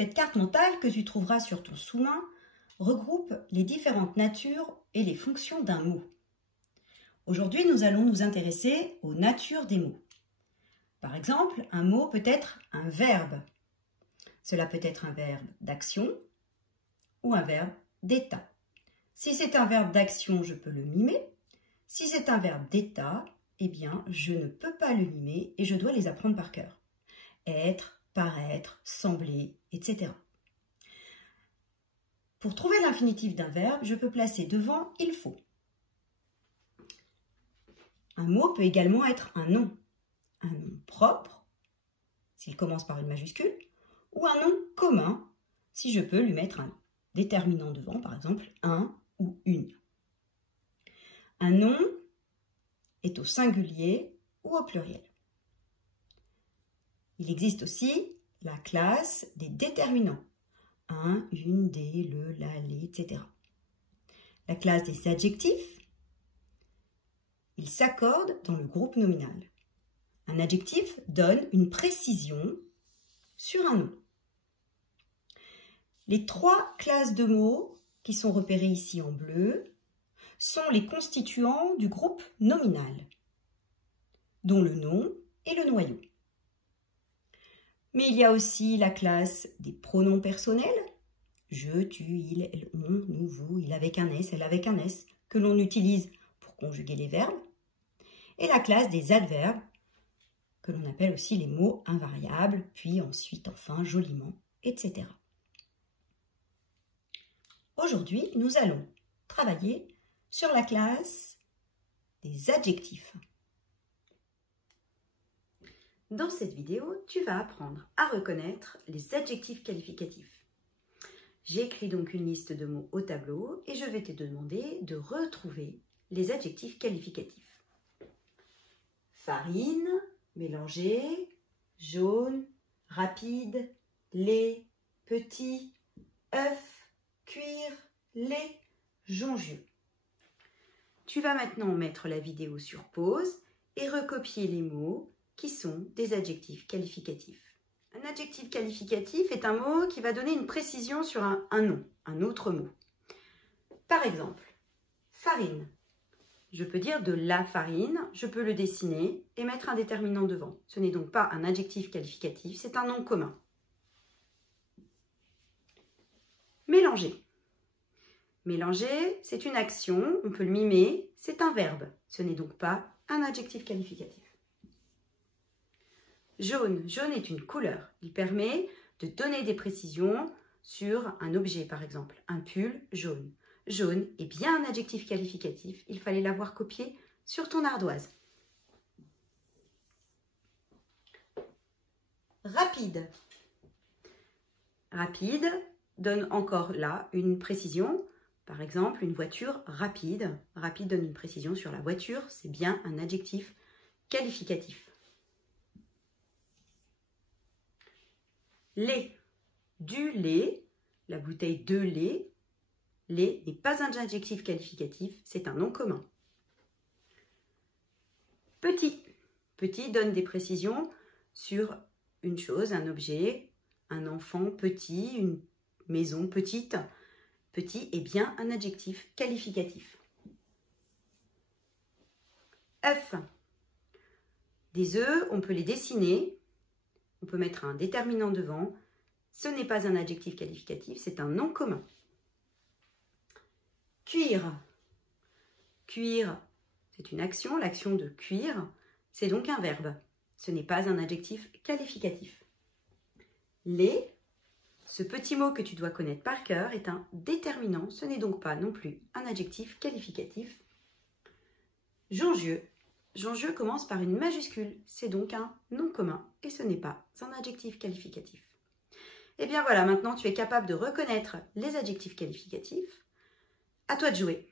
Cette carte mentale que tu trouveras sur ton sous-main regroupe les différentes natures et les fonctions d'un mot. Aujourd'hui, nous allons nous intéresser aux natures des mots. Par exemple, un mot peut être un verbe. Cela peut être un verbe d'action ou un verbe d'état. Si c'est un verbe d'action, je peux le mimer. Si c'est un verbe d'état, eh bien, je ne peux pas le mimer et je dois les apprendre par cœur. Être, paraître, sembler, etc. Pour trouver l'infinitif d'un verbe, je peux placer devant « il faut ». Un mot peut également être un nom propre, s'il commence par une majuscule, ou un nom commun, si je peux lui mettre un déterminant devant, par exemple un ou une. Un nom est au singulier ou au pluriel. Il existe aussi la classe des déterminants. Un, une, des, le, la, les, etc. La classe des adjectifs, ils s'accordent dans le groupe nominal. Un adjectif donne une précision sur un nom. Les trois classes de mots qui sont repérées ici en bleu sont les constituants du groupe nominal, dont le nom est le noyau. Mais il y a aussi la classe des pronoms personnels, je, tu, il, elle, on, nous, vous, il avec un S, elle avec un S, que l'on utilise pour conjuguer les verbes, et la classe des adverbes, que l'on appelle aussi les mots invariables, puis ensuite, enfin, joliment, etc. Aujourd'hui, nous allons travailler sur la classe des adjectifs. Dans cette vidéo, tu vas apprendre à reconnaître les adjectifs qualificatifs. J'ai écrit donc une liste de mots au tableau et je vais te demander de retrouver les adjectifs qualificatifs. Farine, mélanger, jaune, rapide, lait, petit, œuf, cuire, lait, jongieux. Tu vas maintenant mettre la vidéo sur pause et recopier les mots qui sont des adjectifs qualificatifs. Un adjectif qualificatif est un mot qui va donner une précision sur un nom, un autre mot. Par exemple, farine. Je peux dire de la farine, je peux le dessiner et mettre un déterminant devant. Ce n'est donc pas un adjectif qualificatif, c'est un nom commun. Mélanger. Mélanger, c'est une action, on peut le mimer, c'est un verbe. Ce n'est donc pas un adjectif qualificatif. Jaune. Jaune est une couleur. Il permet de donner des précisions sur un objet, par exemple. Un pull jaune. Jaune est bien un adjectif qualificatif. Il fallait l'avoir copié sur ton ardoise. Rapide. Rapide donne encore là une précision. Par exemple, une voiture rapide. Rapide donne une précision sur la voiture. C'est bien un adjectif qualificatif. Lait. Du lait, la bouteille de lait. Lait n'est pas un adjectif qualificatif, c'est un nom commun. Petit. Petit donne des précisions sur une chose, un objet, un enfant petit, une maison petite. Petit est bien un adjectif qualificatif. œuf. Des œufs, on peut les dessiner, on peut mettre un déterminant devant. Ce n'est pas un adjectif qualificatif, c'est un nom commun. Cuire. Cuire, c'est une action, l'action de cuire, c'est donc un verbe. Ce n'est pas un adjectif qualificatif. Lait, ce petit mot que tu dois connaître par cœur, est un déterminant, ce n'est donc pas non plus un adjectif qualificatif. Jongieux. Jongieux commence par une majuscule, c'est donc un nom commun et ce n'est pas un adjectif qualificatif. Et bien voilà, maintenant tu es capable de reconnaître les adjectifs qualificatifs. À toi de jouer.